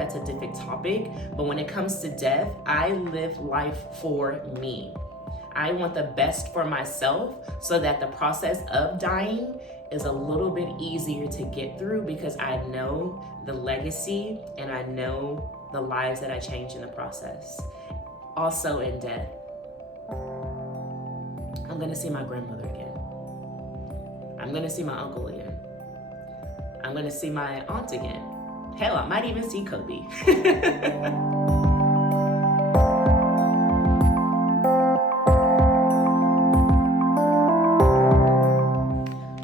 that's a different topic. But when it comes to death, I live life for me. I want the best for myself so that the process of dying is a little bit easier to get through, because I know the legacy and I know the lives that I change in the process. Also in death, I'm gonna see my grandmother again. I'm gonna see my uncle again. I'm gonna see my aunt again. Hell, I might even see Kobe.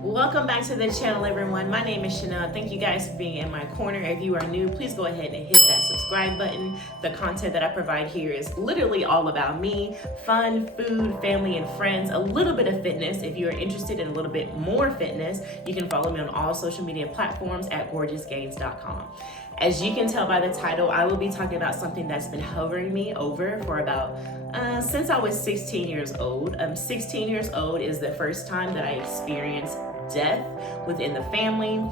Welcome back to the channel, everyone. My name is Chanel. Thank you guys for being in my corner. If you are new, please go ahead and hit that subscribe button. The content that I provide here is literally all about me, fun, food, family, and friends, a little bit of fitness. If you are interested in a little bit more fitness, you can follow me on all social media platforms at gorgeousgains.com. As you can tell by the title, I will be talking about something that's been hovering me over for about, since I was 16 years old. 16 years old is the first time that I experienced death within the family,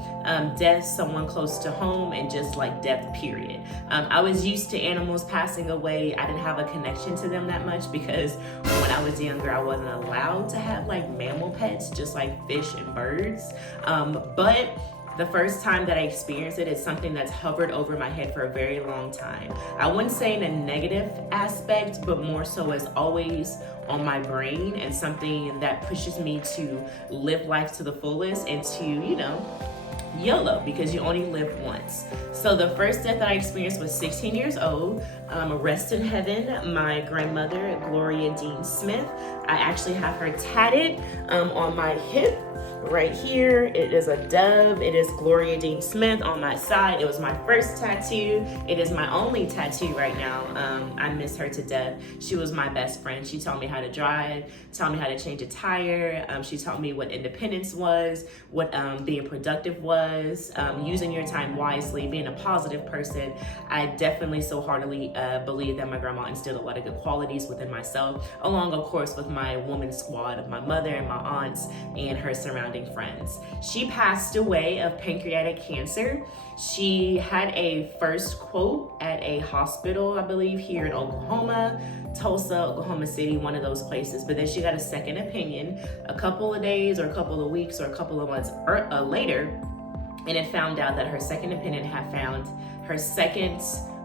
death, someone close to home, and just like death, period. I was used to animals passing away. I didn't have a connection to them that much because when I was younger, I wasn't allowed to have like mammal pets, just like fish and birds. But the first time that I experienced it is something that's hovered over my head for a very long time. I wouldn't say in a negative aspect, but more so as always on my brain, and something that pushes me to live life to the fullest and to, YOLO, because you only live once. So the first death that I experienced was 16 years old. Rest in heaven, my grandmother, Gloria Dean Smith. I actually have her tatted on my hip right here. It is a dove. It is Gloria Dean Smith on my side. It was my first tattoo. It is my only tattoo right now. I miss her to death. She was my best friend. She taught me how to drive, taught me how to change a tire. She taught me what independence was, what being productive was, using your time wisely, being a positive person. I definitely so heartily believe that my grandma instilled a lot of good qualities within myself, along of course with my woman squad of my mother and my aunts and her surrounding friends. She passed away of pancreatic cancer. She had a first quote at a hospital, I believe, here in Oklahoma, Tulsa, Oklahoma City, one of those places. But then she got a second opinion a couple of days or a couple of weeks or a couple of months later, and it found out that her second opinion had found her second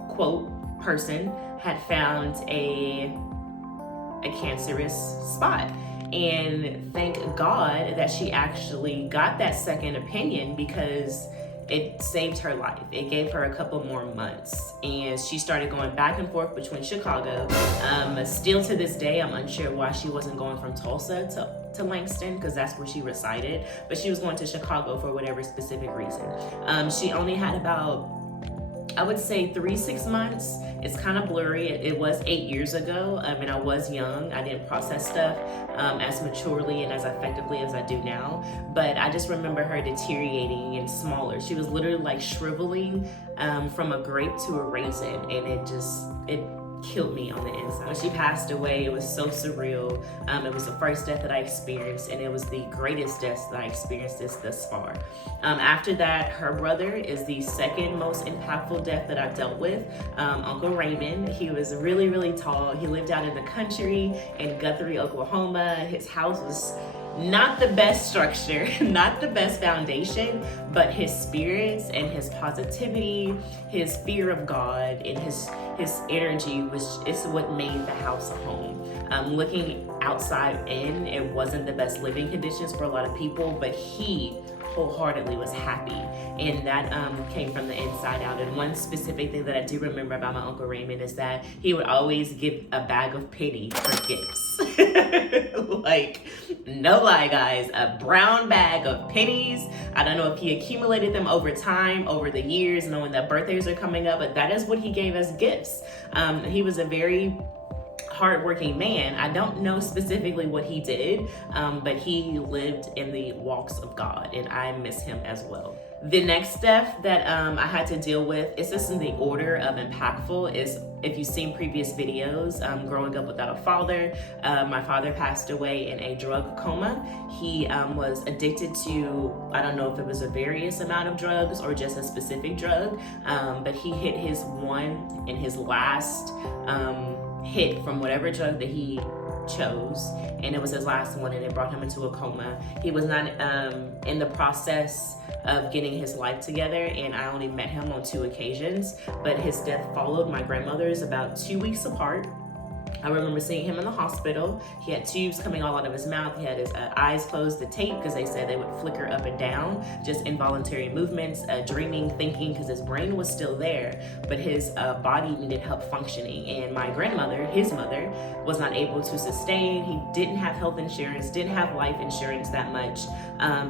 quote person had found a cancerous spot. And thank God that she actually got that second opinion, because it saved her life. It gave her a couple more months, and she started going back and forth between Chicago. Still to this day, I'm unsure why she wasn't going from Tulsa to Langston, because that's where she resided, but she was going to Chicago for whatever specific reason. She only had about, I would say 3-6 months. It's kind of blurry. It was 8 years ago, and I was young. I didn't process stuff as maturely and as effectively as I do now. But I just remember her deteriorating and smaller. She was literally like shriveling from a grape to a raisin, and it killed me on the inside. When she passed away, it was so surreal. It was the first death that I experienced, and it was the greatest death that I experienced thus far. After that, her brother is the second most impactful death that I've dealt with. Uncle Raymond, he was really, really tall. He lived out in the country in Guthrie, Oklahoma. His house was not the best structure, not the best foundation, but his spirits and his positivity, his fear of God, and his energy is what made the house a home. Looking outside in, it wasn't the best living conditions for a lot of people, but he wholeheartedly was happy, and that came from the inside out. And one specific thing that I do remember about my Uncle Raymond is that he would always give a bag of pennies for gifts. Like, no lie, guys, a brown bag of pennies. I don't know if he accumulated them over time, over the years, knowing that birthdays are coming up, but that is what he gave as gifts. He was a very hardworking man. I don't know specifically what he did, but he lived in the walks of God, and I miss him as well. The next death that I had to deal with, is this in the order of impactful, is if you've seen previous videos, growing up without a father, my father passed away in a drug coma. He was addicted to, I don't know if it was a various amount of drugs or just a specific drug, but he hit his one in his last hit from whatever drug that he chose, and it was his last one, and it brought him into a coma. He was not in the process of getting his life together, and I only met him on 2 occasions, but his death followed my grandmother's about 2 weeks apart. I remember seeing him in the hospital. He had tubes coming all out of his mouth. He had his eyes closed, the tape, because they said they would flicker up and down, just involuntary movements, dreaming, thinking, because his brain was still there, but his body needed help functioning. And my grandmother, his mother, was not able to sustain. He didn't have health insurance, didn't have life insurance that much,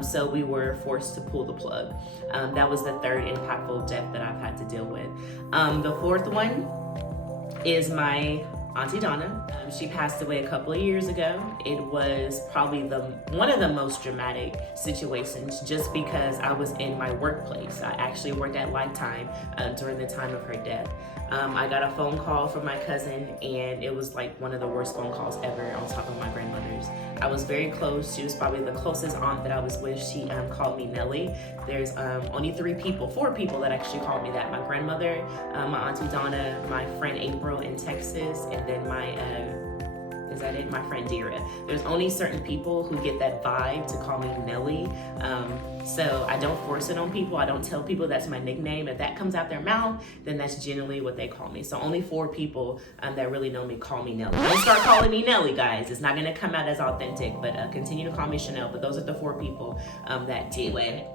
so we were forced to pull the plug. That was the 3rd impactful death that I've had to deal with. The 4th one is my Auntie Donna. She passed away a couple of years ago. It was probably one of the most dramatic situations, just because I was in my workplace. I actually worked at Lifetime during the time of her death. I got a phone call from my cousin, and it was like one of the worst phone calls ever, on top of my grandmother's. I was very close. She was probably the closest aunt that I was with. She called me Nellie. There's only 4 people that actually called me that. My grandmother, my Auntie Donna, my friend April in Texas, and then my my friend Dira. There's only certain people who get that vibe to call me Nellie. So I don't force it on people. I don't tell people that's my nickname. If that comes out their mouth, then that's generally what they call me. So only 4 people that really know me call me Nellie. Don't start calling me Nellie, guys. It's not gonna come out as authentic, but continue to call me Chanel. But those are the 4 people that do it.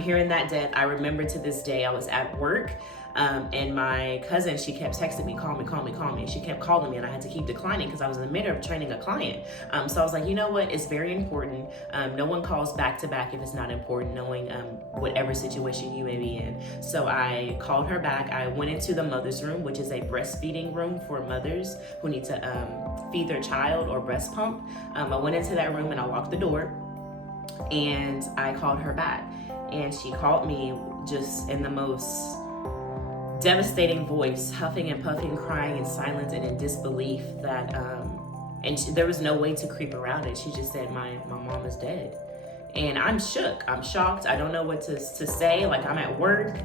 Hearing that death, I remember to this day, I was at work, and my cousin, she kept texting me, call me. She kept calling me, and I had to keep declining because I was in the middle of training a client. So I was like, you know what? It's very important. No one calls back to back if it's not important, knowing whatever situation you may be in. So I called her back. I went into the mother's room, which is a breastfeeding room for mothers who need to feed their child or breast pump. I went into that room and I locked the door, and I called her back. And she called me just in the most devastating voice, huffing and puffing, crying in silence and in disbelief that, there was no way to creep around it. She just said, my mom is dead. And I'm shook, I'm shocked. I don't know what to say. Like, I'm at work,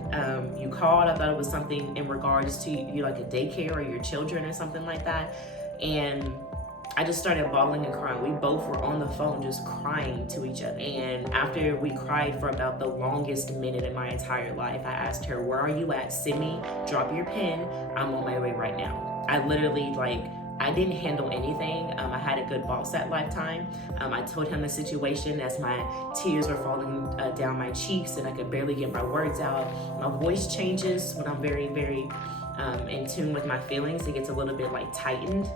you called, I thought it was something in regards to you, like a daycare or your children or something like that. And I just started bawling and crying. We both were on the phone just crying to each other. And after we cried for about the longest minute in my entire life, I asked her, where are you at? Send me, drop your pin. I'm on my way right now. I literally, I didn't handle anything. I had a good boss at Lifetime. I told him the situation as my tears were falling down my cheeks and I could barely get my words out. My voice changes when I'm very, very in tune with my feelings. It gets a little bit tightened.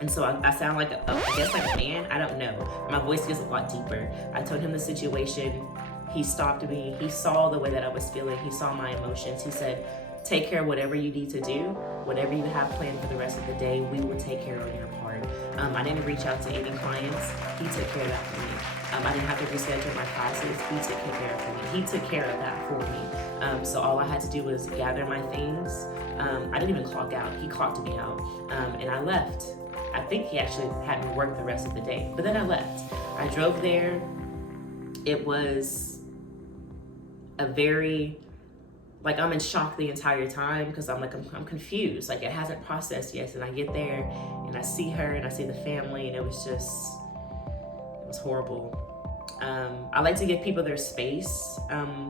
And so I sound like I guess like a man. I don't know. My voice gets a lot deeper. I told him the situation. He stopped me. He saw the way that I was feeling. He saw my emotions. He said, take care of whatever you need to do. Whatever you have planned for the rest of the day, we will take care of your part. I didn't reach out to any clients. He took care of that for me. I didn't have to reschedule my classes. He took care of it for me. He took care of that for me. So all I had to do was gather my things. I didn't even clock out. He clocked me out. And I left. I think he actually had me work the rest of the day, but then I left. I drove there. It was a very, I'm in shock the entire time because I'm confused. It hasn't processed yet. And I get there and I see her and I see the family, and it was horrible. I like to give people their space,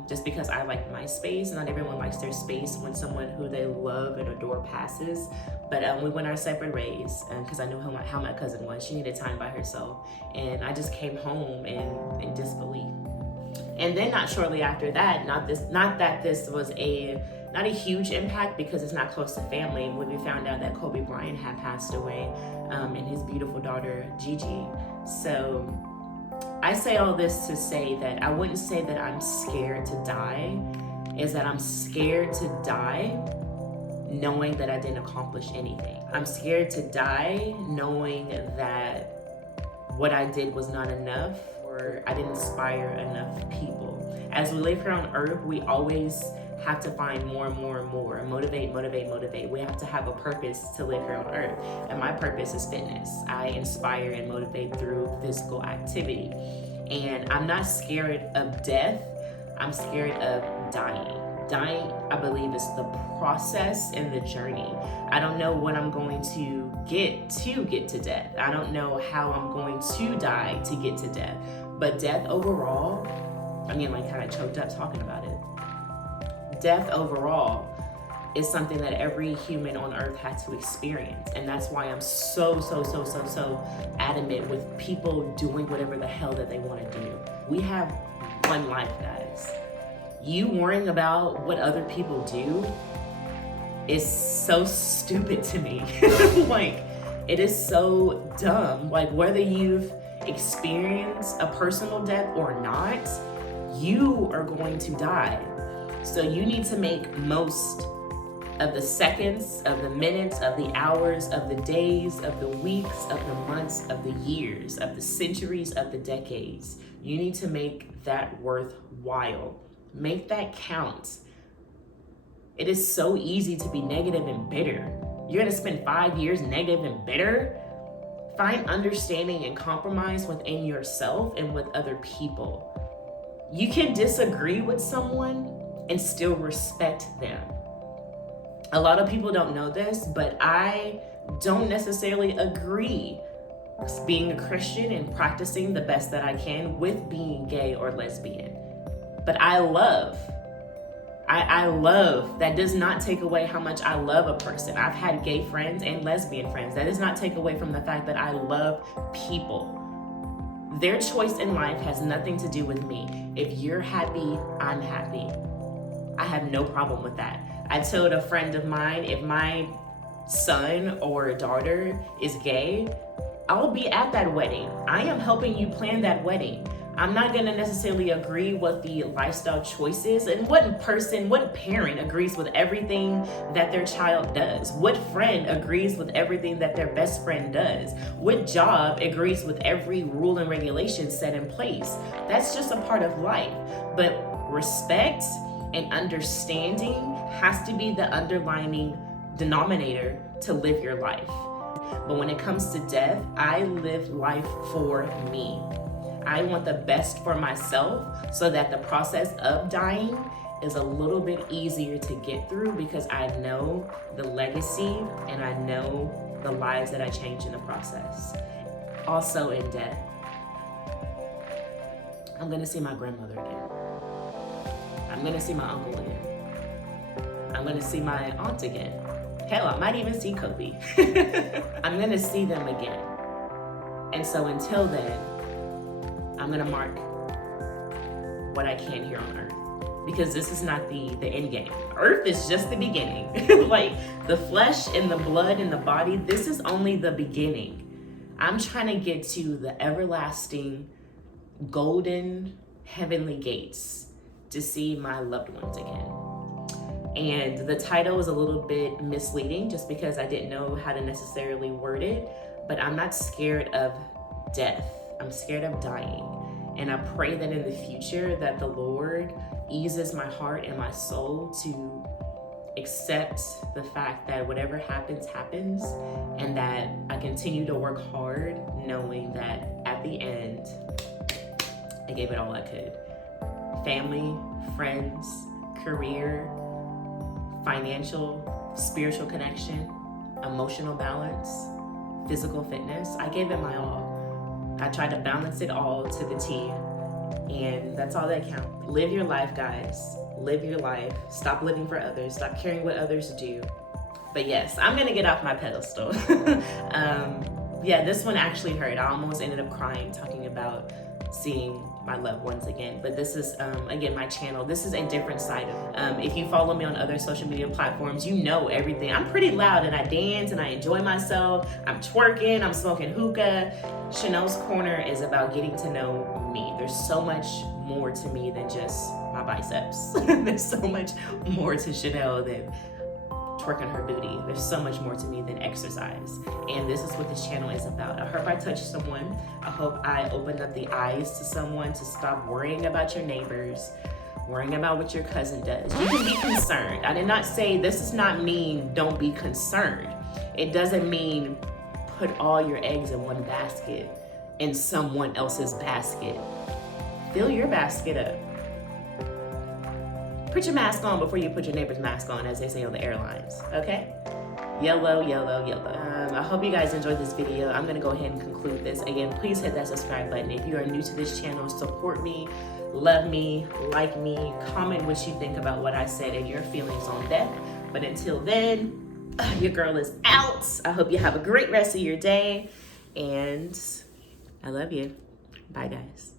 just because I like my space. Not everyone likes their space when someone who they love and adore passes. But we went our separate ways because I knew how my cousin was. She needed time by herself. And I just came home in disbelief. And then not shortly after that, not that this was not a huge impact because it's not close to family, when we found out that Kobe Bryant had passed away, and his beautiful daughter, Gigi. So I say all this to say that I wouldn't say that I'm scared to die, is that I'm scared to die knowing that I didn't accomplish anything. I'm scared to die knowing that what I did was not enough, or I didn't inspire enough people. As we live here on earth, we always have to find more and more and more. Motivate. We have to have a purpose to live here on earth. And my purpose is fitness. I inspire and motivate through physical activity. And I'm not scared of death. I'm scared of dying. Dying, I believe, is the process and the journey. I don't know what I'm going to get to death. I don't know how I'm going to die to get to death. But death overall, I'm getting like kind of choked up talking about it. Death overall is something that every human on earth had to experience. And that's why I'm so adamant with people doing whatever the hell that they want to do. We have one life, guys. You worrying about what other people do is so stupid to me. Like, it is so dumb. Like, whether you've experienced a personal death or not, you are going to die. So you need to make most of the seconds, of the minutes, of the hours, of the days, of the weeks, of the months, of the years, of the centuries, of the decades. You need to make that worthwhile. Make that count. It is so easy to be negative and bitter. You're gonna spend 5 years negative and bitter? Find understanding and compromise within yourself and with other people. You can disagree with someone and still respect them. A lot of people don't know this, but I don't necessarily agree being a Christian and practicing the best that I can with being gay or lesbian. But I love, that does not take away how much I love a person. I've had gay friends and lesbian friends. That does not take away from the fact that I love people. Their choice in life has nothing to do with me. If you're happy, I'm happy. I have no problem with that. I told a friend of mine, if my son or daughter is gay, I'll be at that wedding. I am helping you plan that wedding. I'm not gonna necessarily agree what the lifestyle choice is, and what parent agrees with everything that their child does? What friend agrees with everything that their best friend does? What job agrees with every rule and regulation set in place? That's just a part of life. But respect and understanding has to be the underlining denominator to live your life. But when it comes to death, I live life for me. I want the best for myself so that the process of dying is a little bit easier to get through, because I know the legacy and I know the lives that I change in the process. Also in death, I'm gonna see my grandmother again. I'm gonna see my uncle again. I'm gonna see my aunt again. Hell, I might even see Kobe. I'm gonna see them again. And so until then, I'm gonna mark what I can here on earth, because this is not the end game. Earth is just the beginning. Like the flesh and the blood and the body, this is only the beginning. I'm trying to get to the everlasting golden heavenly gates to see my loved ones again. And the title is a little bit misleading just because I didn't know how to necessarily word it, but I'm not scared of death. I'm scared of dying. And I pray that in the future that the Lord eases my heart and my soul to accept the fact that whatever happens, happens, and that I continue to work hard knowing that at the end, I gave it all I could. Family, friends, career, financial, spiritual connection, emotional balance, physical fitness. I gave it my all. I tried to balance it all to the T, and that's all that counts. Live your life, guys. Live your life. Stop living for others. Stop caring what others do. But yes, I'm gonna get off my pedestal. Yeah, this one actually hurt. I almost ended up crying talking about seeing my loved ones again. But this is, again, my channel. This is a different side of it. If you follow me on other social media platforms, you know everything. I'm pretty loud and I dance and I enjoy myself. I'm twerking, I'm smoking hookah. Chanel's Corner is about getting to know me. There's so much more to me than just my biceps. There's so much more to Chanel than twerking her booty. There's so much more to me than exercise. And this is what this channel is about. I hope I touched someone. I hope I opened up the eyes to someone to stop worrying about your neighbors. worrying about what your cousin does. You can be concerned. I did not say, this does not mean don't be concerned. It doesn't mean put all your eggs in one basket, in someone else's basket. Fill your basket up. Put your mask on before you put your neighbor's mask on, as they say on the airlines, okay? Yellow, yellow, yellow. I hope you guys enjoyed this video. I'm gonna go ahead and conclude this. Again, please hit that subscribe button. If you are new to this channel, support me, love me, like me, comment what you think about what I said and your feelings on that. But until then, your girl is out. I hope you have a great rest of your day, and I love you. Bye, guys.